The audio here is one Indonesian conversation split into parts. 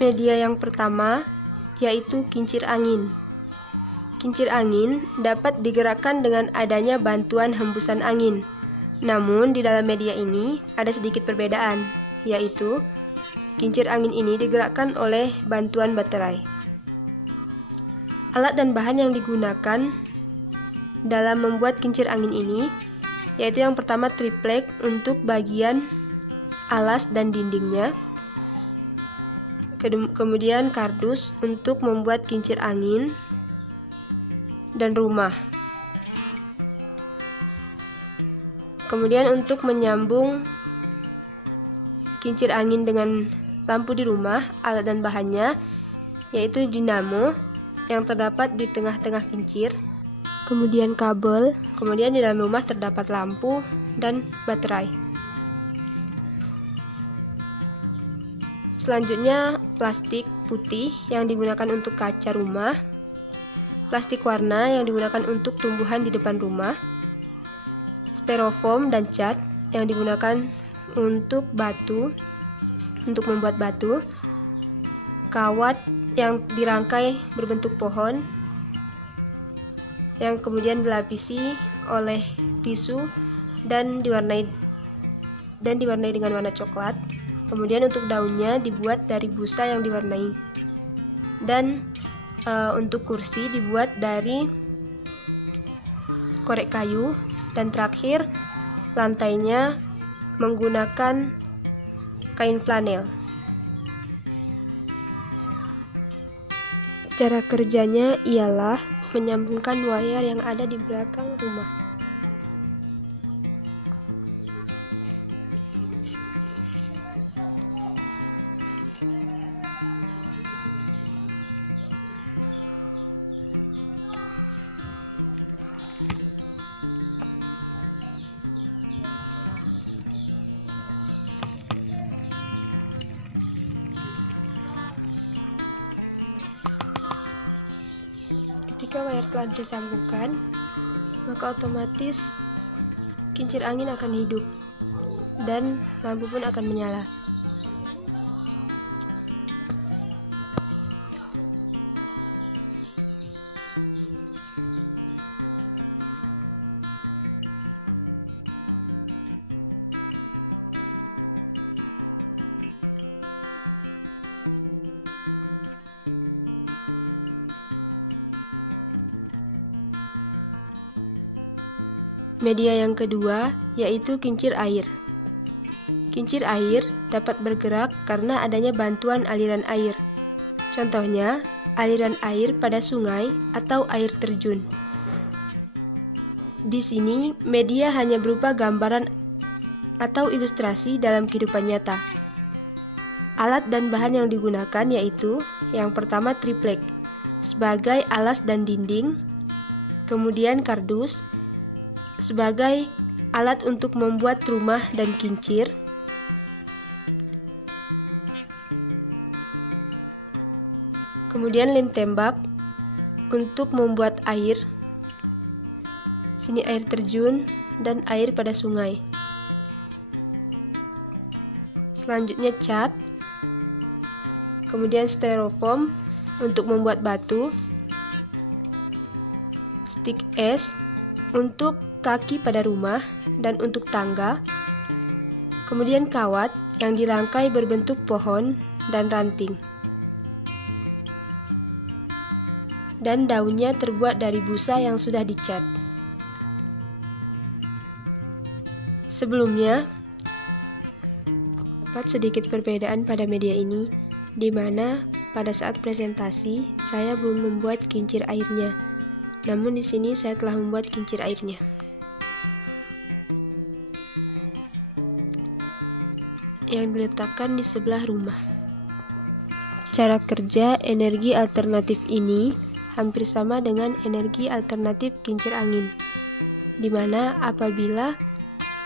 Media yang pertama yaitu kincir angin. Kincir angin dapat digerakkan dengan adanya bantuan hembusan angin. Namun di dalam media ini ada sedikit perbedaan, yaitu kincir angin ini digerakkan oleh bantuan baterai. Alat dan bahan yang digunakan dalam membuat kincir angin ini yaitu yang pertama triplek untuk bagian alas dan dindingnya, kemudian kardus untuk membuat kincir angin dan rumah. Kemudian untuk menyambung kincir angin dengan lampu di rumah, alat dan bahannya yaitu dinamo yang terdapat di tengah-tengah kincir, kemudian kabel, kemudian di dalam rumah terdapat lampu dan baterai. Selanjutnya plastik putih yang digunakan untuk kaca rumah, plastik warna yang digunakan untuk tumbuhan di depan rumah, styrofoam dan cat yang digunakan untuk batu, untuk membuat batu, kawat yang dirangkai berbentuk pohon, yang kemudian dilapisi oleh tisu dan diwarnai dengan warna coklat. Kemudian untuk daunnya dibuat dari busa yang diwarnai. Dan untuk kursi dibuat dari korek kayu. Dan terakhir lantainya menggunakan kain flanel. Cara kerjanya ialah menyambungkan wayar yang ada di belakang rumah. Ketika wayar telah disambungkan, maka otomatis kincir angin akan hidup dan lampu pun akan menyala. Media yang kedua yaitu kincir air. Kincir air dapat bergerak karena adanya bantuan aliran air. Contohnya, aliran air pada sungai atau air terjun. Di sini, media hanya berupa gambaran atau ilustrasi dalam kehidupan nyata. Alat dan bahan yang digunakan yaitu yang pertama triplek sebagai alas dan dinding, kemudian kardus sebagai alat untuk membuat rumah dan kincir, kemudian lem tembak untuk membuat air, sini air terjun dan air pada sungai. Selanjutnya cat, kemudian styrofoam untuk membuat batu, stik es untuk kaki pada rumah dan untuk tangga, kemudian kawat yang dirangkai berbentuk pohon dan ranting, dan daunnya terbuat dari busa yang sudah dicat. Sebelumnya, terdapat sedikit perbedaan pada media ini, di mana pada saat presentasi saya belum membuat kincir airnya. Namun di sini saya telah membuat kincir airnya. Yang diletakkan di sebelah rumah. Cara kerja energi alternatif ini hampir sama dengan energi alternatif kincir angin, di mana apabila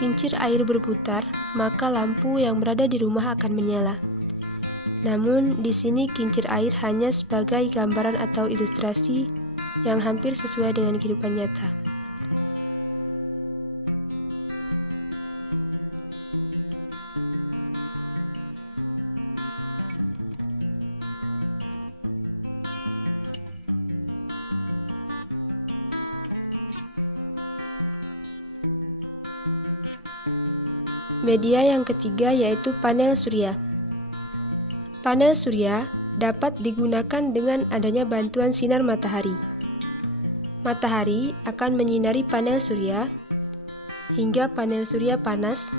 kincir air berputar, maka lampu yang berada di rumah akan menyala. Namun di sini kincir air hanya sebagai gambaran atau ilustrasi yang hampir sesuai dengan kehidupan nyata. Media yang ketiga yaitu panel surya. Panel surya dapat digunakan dengan adanya bantuan sinar matahari. Matahari akan menyinari panel surya hingga panel surya panas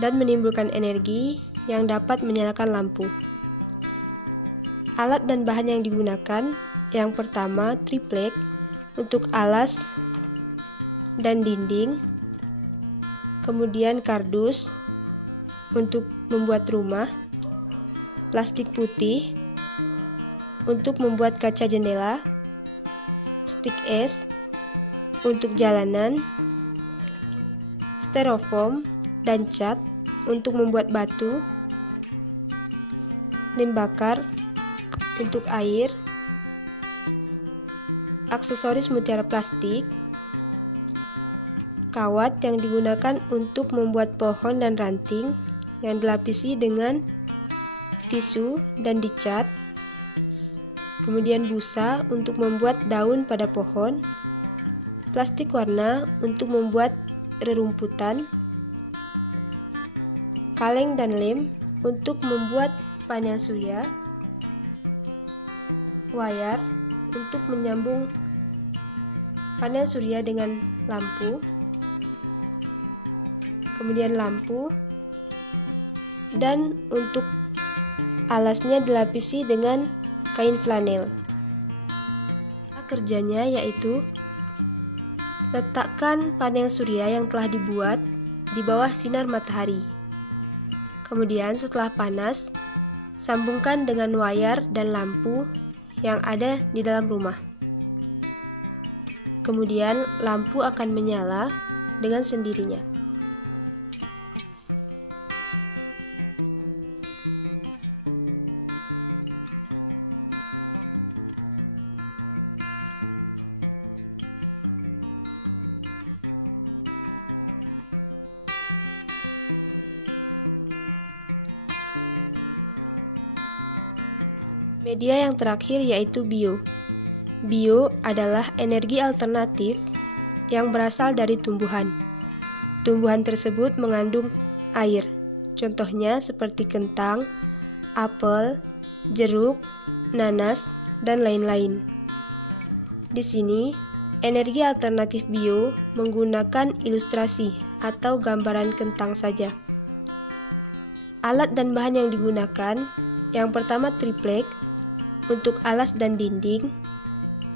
dan menimbulkan energi yang dapat menyalakan lampu. Alat dan bahan yang digunakan, yang pertama triplek untuk alas dan dinding, kemudian kardus untuk membuat rumah, plastik putih untuk membuat kaca jendela, stik es untuk jalanan, styrofoam dan cat untuk membuat batu, lem bakar untuk air, aksesoris mutiara plastik, kawat yang digunakan untuk membuat pohon dan ranting yang dilapisi dengan tisu dan dicat, kemudian busa untuk membuat daun pada pohon, plastik warna untuk membuat rerumputan, kaleng dan lem untuk membuat panel surya, wayar untuk menyambung panel surya dengan lampu, kemudian lampu, dan untuk alasnya dilapisi dengan kain flanel. Kerjanya yaitu letakkan panel surya yang telah dibuat di bawah sinar matahari. Kemudian setelah panas, sambungkan dengan wayar dan lampu yang ada di dalam rumah. Kemudian lampu akan menyala dengan sendirinya. Media yang terakhir yaitu bio. Bio adalah energi alternatif yang berasal dari tumbuhan. Tumbuhan tersebut mengandung air, contohnya seperti kentang, apel, jeruk, nanas, dan lain-lain. Di sini, energi alternatif bio menggunakan ilustrasi atau gambaran kentang saja. Alat dan bahan yang digunakan, yang pertama triplek untuk alas dan dinding,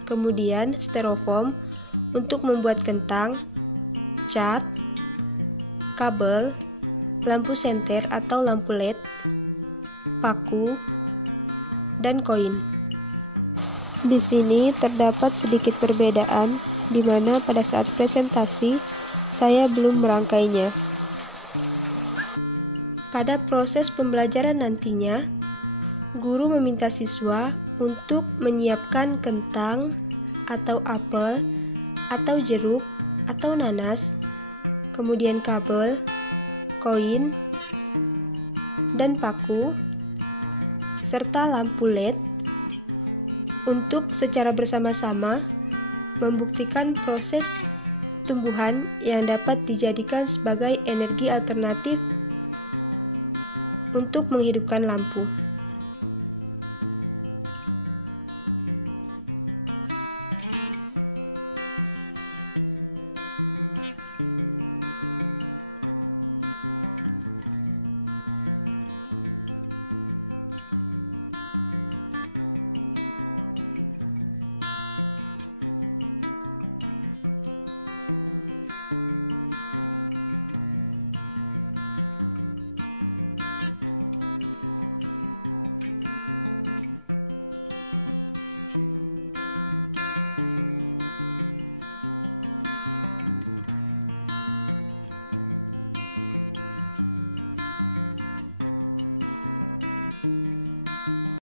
kemudian styrofoam untuk membuat kentang, cat, kabel, lampu senter atau lampu LED, paku, dan koin. Di sini terdapat sedikit perbedaan di mana pada saat presentasi saya belum merangkainya. Pada proses pembelajaran nantinya, guru meminta siswa untuk menyiapkan kentang atau apel atau jeruk atau nanas, kemudian kabel, koin, dan paku, serta lampu LED untuk secara bersama-sama membuktikan proses tumbuhan yang dapat dijadikan sebagai energi alternatif untuk menghidupkan lampu.